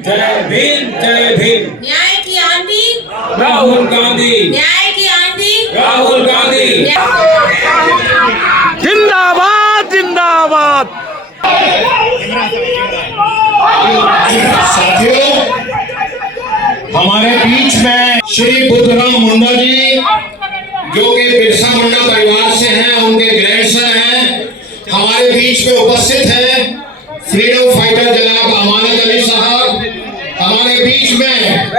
जय भीम जय भीम। न्याय की आंधी राहुल गांधी, न्याय की आंधी राहुल गांधी। जिंदाबाद जिंदाबाद। साथियों, हमारे बीच में श्री बुद्धराम मुंडा जी, जो कि बिरसा मुंडा परिवार से हैं, उनके ग्रैंडसन हैं, हमारे बीच में उपस्थित हैं। फ्रीडम फाइटर जनाब अमानत अली साहब हमारे बीच में,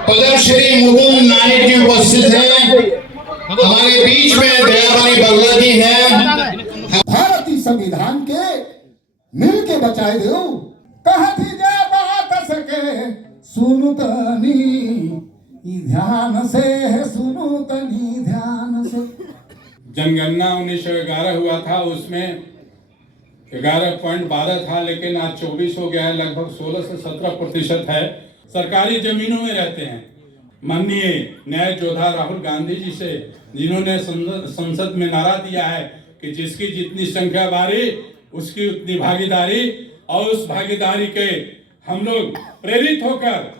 पद्मश्री मुकुंद नायक जी उपस्थित हैं, हमारे बीच में दयाबाई बंगला जी हैं। भारतीय संविधान के मिल के बचाए दो, कहती जय बात सके सुनु तनी ध्यान से, सुनु तनी ध्यान से। जनगणना 1911 हुआ था, उसमें 11.12 था, लेकिन आज 24 हो गया है, लगभग 16 से 17% है। सरकारी जमीनों में रहते हैं। माननीय न्याय योद्धा राहुल गांधी जी से, जिन्होंने संसद में नारा दिया है कि जिसकी जितनी संख्या बारी उसकी उतनी भागीदारी, और उस भागीदारी के हम लोग प्रेरित होकर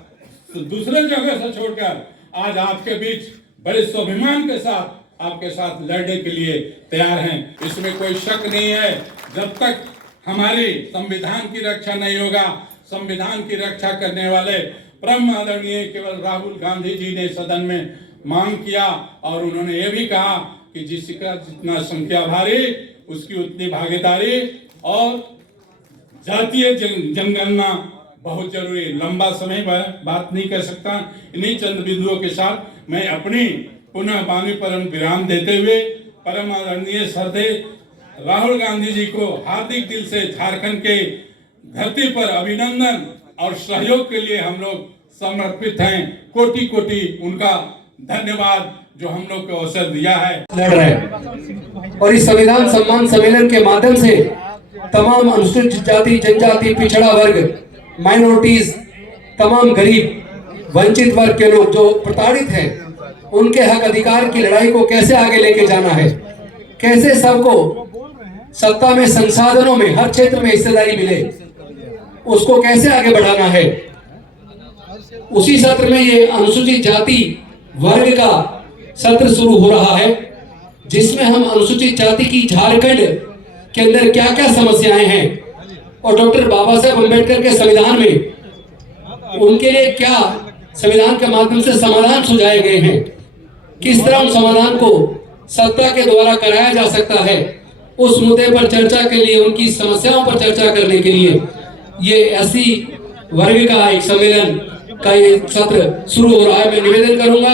दूसरे जगह से छोड़कर आज आपके बीच बड़े स्वाभिमान के साथ आपके साथ लड़ने के लिए तैयार हैं। इसमें कोई शक नहीं है, जब तक हमारी संविधान की रक्षा नहीं होगा, संविधान की रक्षा करने वाले परम आदरणीय केवल राहुल गांधी जी ने सदन में मांग किया, और उन्होंने ये भी कहा कि जिसका जितना संख्या भारी उसकी उतनी भागीदारी, और जातीय जनगणना बहुत जरूरी। लंबा समय बात नहीं कर सकता, इन्हीं चंद बिंदुओं के साथ मैं अपनी पुनः वाणी पर विराम देते हुए परम आदरणीय श्रद्धेय राहुल गांधी जी को हार्दिक दिल से झारखंड के धरती पर अभिनंदन और सहयोग के लिए हम लोग समर्पित हैं। कोटि कोटि उनका धन्यवाद जो हम लोग को अवसर दिया है। लड़ रहे हैं, और इस संविधान सम्मान सम्मेलन के माध्यम से तमाम अनुसूचित जाति, जनजाति, पिछड़ा वर्ग, माइनॉरिटीज, तमाम गरीब वंचित वर्ग के लोग जो प्रताड़ित हैं, उनके हक अधिकार की लड़ाई को कैसे आगे लेके जाना है, कैसे सबको सत्ता में, संसाधनों में, हर क्षेत्र में हिस्सेदारी मिले, उसको कैसे आगे बढ़ाना है। उसी सत्र में ये अनुसूचित जाति वर्ग का सत्र शुरू हो रहा है, जिसमें हम अनुसूचित जाति की झारखंड के अंदर क्या क्या समस्याएं हैं, और डॉक्टर बाबा साहेब अम्बेडकर के संविधान में उनके लिए क्या संविधान के माध्यम से समाधान सुझाए गए हैं, किस तरह उन समाधान को सत्ता के द्वारा कराया जा सकता है, उस मुद्दे पर चर्चा के लिए, उनकी समस्याओं पर चर्चा करने के लिए ये एससी वर्ग का एक सम्मेलन का ये सत्र शुरू हो रहा है। मैं निवेदन करूंगा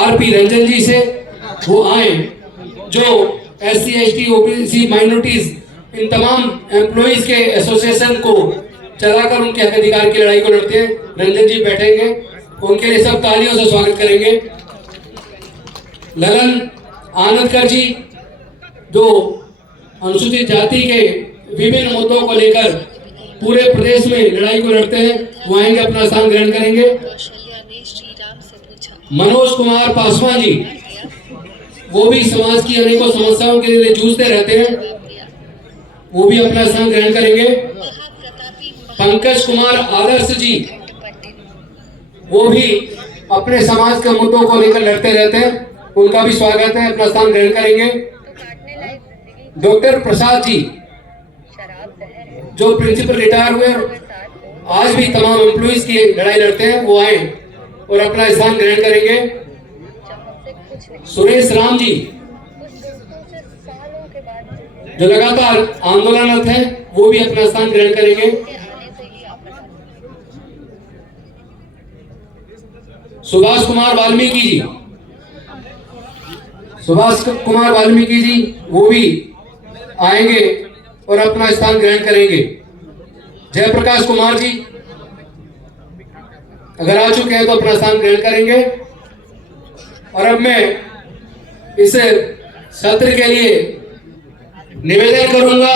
आरपी रंजन जी से, वो आए, जो एससी, एसटी, ओबीसी, माइनॉरिटीज, इन तमाम एम्प्लॉइज के एसोसिएशन को चलाकर उनके हक अधिकार की लड़ाई को लड़ते हैं। रंजन जी बैठेंगे, उनके लिए सब तालियों से स्वागत करेंगे। ललन आनंदकर जी, जो अनुसूचित जाति के विभिन्न मुद्दों को लेकर पूरे प्रदेश में लड़ाई को लड़ते हैं, वो आएंगे, अपना स्थान ग्रहण करेंगे। मनोज कुमार पासवान जी, वो भी समाज की अनेकों समस्याओं के लिए जूझते रहते हैं, वो भी अपना स्थान ग्रहण करेंगे। पंकज कुमार आदर्श जी, वो भी अपने समाज के मुद्दों को लेकर लड़ते रहते हैं, उनका भी स्वागत है, अपना स्थान ग्रहण करेंगे। डॉक्टर प्रसाद जी, जो प्रिंसिपल रिटायर हुए, आज भी तमाम एम्प्लॉइज की लड़ाई लड़ते हैं, वो आए और अपना स्थान ग्रहण करेंगे। सुरेश राम जी, जो लगातार आंदोलनरत हैं, वो भी अपना स्थान ग्रहण करेंगे। सुभाष कुमार वाल्मीकि जी, सुभाष कुमार वाल्मीकि जी, वो भी आएंगे और अपना स्थान ग्रहण करेंगे। जयप्रकाश कुमार जी अगर आ चुके हैं तो अपना स्थान ग्रहण करेंगे। और अब मैं इस सत्र के लिए निवेदन करूंगा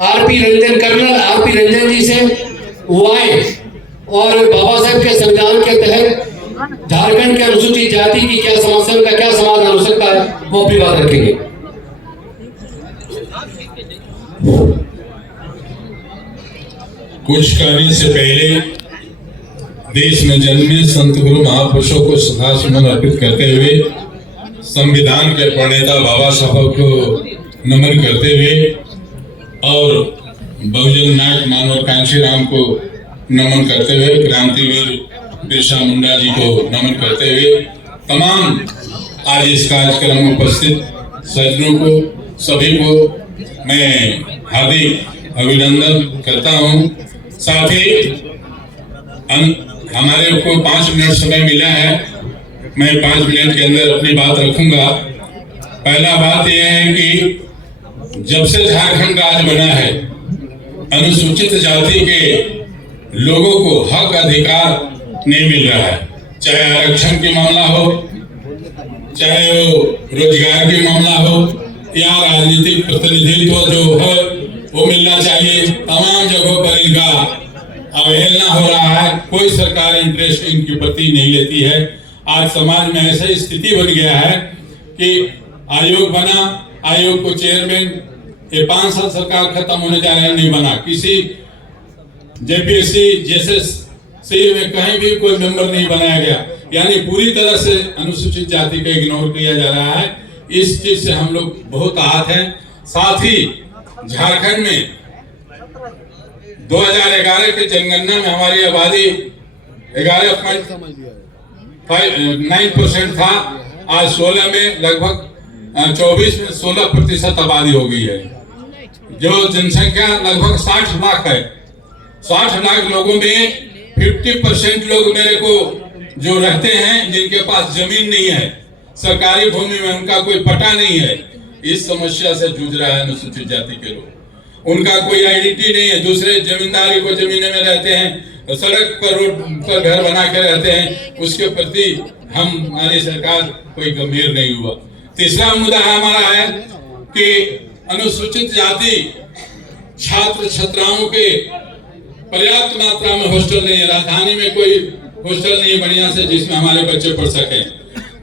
कर्नल आरपी रंजन जी से, वो आए और बाबा साहेब के संविधान के तहत झारखंड के अनुसूचित जाति की क्या समस्या का क्या समाधान हो सकता है, वो अपनी बात रखेंगे। कुछ करने से पहले देश में जन्मे संत गुरु महापुरुषों को श्रद्धासुमन अर्पित करते हुए संविधान के प्रणेता बाबा साहब को नमन करते हुए और बहुजन नायक मानवकांक्षी राम को नमन करते हुए क्रांतिवीर बिरसा मुंडा जी को नमन करते हुए तमाम आज इस कार्यक्रम में उपस्थित सज्जनों को सभी को मैं हार्दिक अभिनंदन करता हूं। साथ ही हमारे को 5 मिनट समय मिला है, मैं 5 मिनट के अंदर अपनी बात रखूंगा। पहला बात यह है कि जब से झारखंड राज्य बना है अनुसूचित जाति के लोगों को हक अधिकार नहीं मिल रहा है, चाहे आरक्षण की मामला हो, चाहे वो रोजगार की मामला हो या राजनीतिक प्रतिनिधित्व जो है वो मिलना चाहिए। तमाम जगहों पर इनका अवहेलना हो रहा है, कोई सरकार इंटरेस्ट इनके प्रति नहीं लेती है। आज समाज में ऐसी स्थिति बन गया है कि आयोग बना, आयोग को चेयरमैन ये 5 साल सरकार खत्म होने जा रहा है नहीं बना, किसी जेपीएससी जेएसएससी में कहीं भी कोई मेंबर नहीं बनाया गया, यानी पूरी तरह से अनुसूचित जाति को इग्नोर किया जा रहा है। इस चीज से हम लोग बहुत आहत हैं। साथ ही झारखंड में 2011 के जनगणना में हमारी आबादी 11.9% था, आज 16 में लगभग 24 में 16% आबादी हो गई है। जो जनसंख्या लगभग 60 लाख है, 60 लाख लोगों में 50% लोग मेरे को जो रहते हैं जिनके पास जमीन नहीं है, सरकारी भूमि में उनका कोई पट्टा नहीं है। इस समस्या से जूझ रहा है अनुसूचित जाति के लोग, उनका कोई आइडेंटिटी नहीं है, दूसरे जमींदारी को जमीने में रहते हैं, सड़क पर रोड पर घर बना के रहते हैं, उसके प्रति हमारी सरकार कोई गंभीर नहीं हुआ। तीसरा मुद्दा हमारा है कि अनुसूचित जाति छात्र छात्राओं के पर्याप्त मात्रा में हॉस्टल नहीं है। राजधानी में कोई हॉस्टल नहीं है बढ़िया से जिसमें हमारे बच्चे पढ़ सके।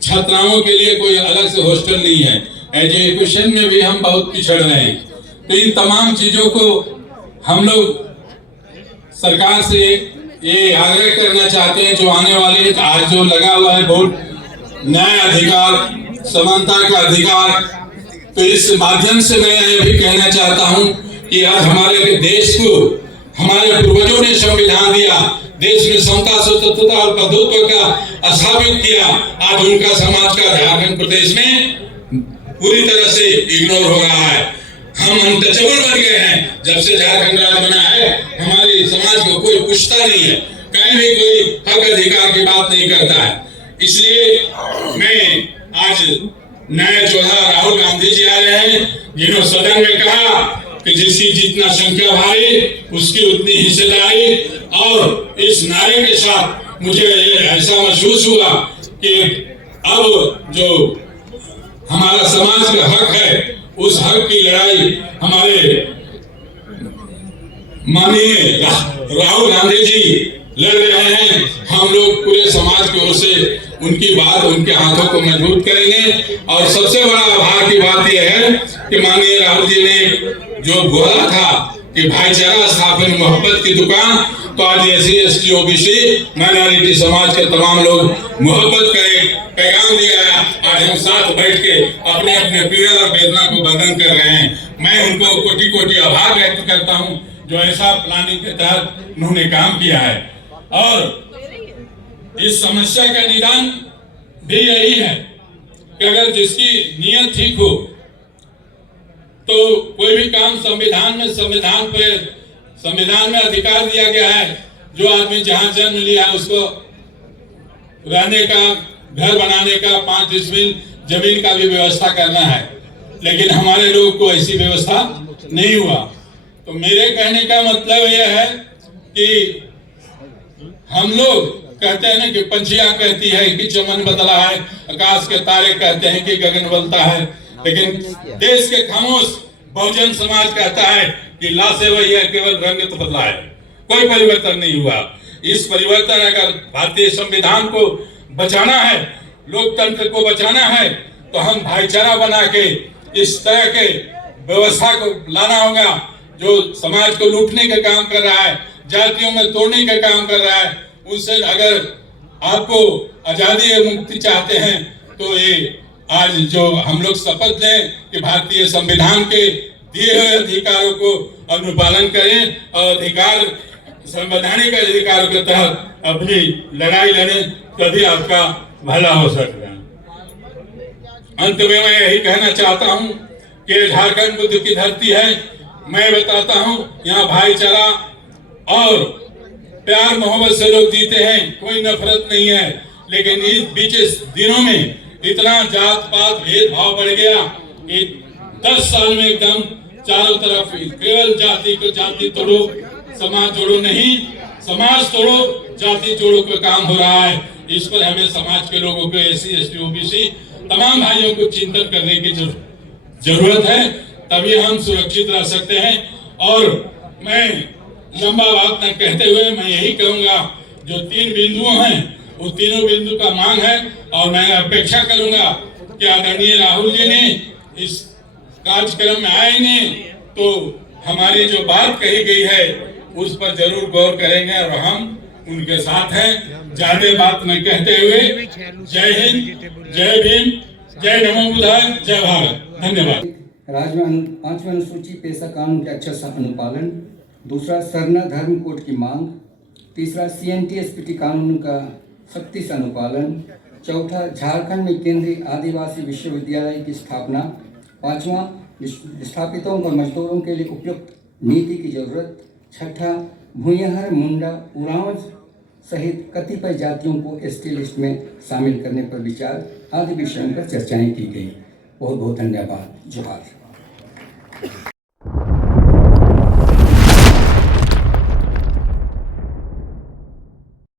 छात्राओं के लिए कोई अलग से हॉस्टल नहीं है। एजुकेशन में भी हम बहुत पिछड़ रहे हैं। तो इन तमाम चीजों को हम लोग सरकार से ये आग्रह करना चाहते हैं, जो आने वाले आज जो लगा हुआ है बोर्ड न्याय अधिकार समानता का अधिकार, तो इस माध्यम से मैं ये भी कहना चाहता हूं कि आज हमारे देश को हमारे पूर्वजों ने संविधान दिया, देश में समता स्वतंत्रता और बंधुत्व का स्थापित किया। आज उनका समाज का झारखंड प्रदेश में पूरी तरह से इग्नोर हो रहा है। हम अनटचेबल बन गए हैं। जब से झारखंड राज्य बना है हमारे समाज को कोई पूछता नहीं है, कहीं भी कोई हक अधिकार की बात नहीं करता है। इसलिए मैं आज नए योद्धा राहुल गांधी जी आ रहे हैं, जिन्होंने सदन में कहा कि जिसकी जितना संख्या भारी उसकी उतनी हिस्सेदारी, और इस नारे के साथ मुझे ऐसा महसूस हुआ कि अब जो हमारा समाज का हक है उस हक की लड़ाई हमारे माननीय राहुल गांधी जी लड़ रहे हैं। हम लोग पूरे समाज की ओर से उनकी बात, उनके हाथों को मजबूत करेंगे। और सबसे बड़ा आभार की बात यह है कि माननीय राहुल जी ने जो बोला था कि भाईचारा स्थापन मोहब्बत की दुकान, तो आज एससी एसटी ओबीसी माइनॉरिटी समाज के तमाम लोग मोहब्बत करें पैगाम दिया है। आज हम साथ बैठ के अपने अपने पीड़ा और वेदना को बंधन कर रहे हैं। मैं उनको कोटि कोटि आभार व्यक्त करता हूं जो ऐसा प्लानिंग के तहत उन्होंने काम किया है। और इस समस्या का निदान भी यही है कि अगर जिसकी नीयत ठीक हो तो कोई भी काम संविधान में अधिकार दिया गया है। जो आदमी जहां जन्म लिया उसको रहने का, घर बनाने का, 5 डिसमिल जमीन का भी व्यवस्था करना है, लेकिन हमारे लोगों को ऐसी व्यवस्था नहीं हुआ। तो मेरे कहने का मतलब यह है कि हम लोग कहते हैं ना कि पंछियां कहती है कि चमन बदला है, आकाश के तारे कहते हैं कि गगन बदलता है, लेकिन देश के खामोश बहुजन समाज कहता है कि ला से वही है, केवल रंग तो बदला है, कोई परिवर्तन नहीं हुआ। इस परिवर्तन अगर भारतीय संविधान को बचाना है, लोकतंत्र को बचाना है, तो हम भाईचारा बना के इस तरह के व्यवस्था को लाना होगा जो समाज को लूटने का काम कर रहा है, जातियों में तोड़ने का काम कर रहा है, उससे अगर आपको आजादी और मुक्ति चाहते हैं तो ये आज जो हम लोग शपथ लें कि भारतीय संविधान के दिए हुए अधिकारों को अनुपालन करें और संवैधानिक अधिकारों के तहत अपनी लड़ाई लड़ें, तभी आपका भला हो सकता है। अंत में मैं यही कहना चाहता हूं कि झारखंड बुद्ध की धरती है। मैं बताता हूं यहाँ भाईचारा और प्यार मोहब्बत से लोग जीते हैं, कोई नफरत नहीं है। लेकिन इस बीच दिनों में इतना जात पात भेदभाव बढ़ गया कि 10 साल में एकदम चारों तरफ केवल जाति को जाति तोड़ो समाज जोड़ो नहीं, समाज तोड़ो जाति जोड़ो का काम हो रहा है। इस पर हमें समाज के लोगों को SC ST OBC तमाम भाइयों को चिंतन करने की जरूरत है, तभी हम सुरक्षित रह सकते हैं। और मैं लंबा बात न कहते हुए मैं यही कहूंगा, जो 3 बिंदुओं हैं वो तीनों बिंदु का मांग है और मैं अपेक्षा करूंगा कि आदरणीय राहुल जी ने इस कार्यक्रम में आएंगे तो हमारी जो बात कही गई है उस पर जरूर गौर करेंगे और हम उनके साथ हैं। ज्यादा बात न कहते हुए जय हिंद, जय भीम, जय नमो बुद्धाय, जय भारत। धन्यवाद। राज्य में 5वें अनुसूची पेशा कानून के अच्छे से अनुपालन, दूसरा सरना धर्म कोड की मांग, तीसरा CNT SPT कानून का सख्ती से अनुपालन, चौथा झारखंड में केंद्रीय आदिवासी विश्वविद्यालय की स्थापना, पांचवा विस्थापितों और मजदूरों के लिए उपयुक्त नीति की जरूरत, छठा भूयहर, मुंडा, उरांव सहित कतिपय जातियों को ST लिस्ट में शामिल करने पर विचार आदि विषयों पर चर्चाएं की गई। बहुत बहुत धन्यवाद। जोहार।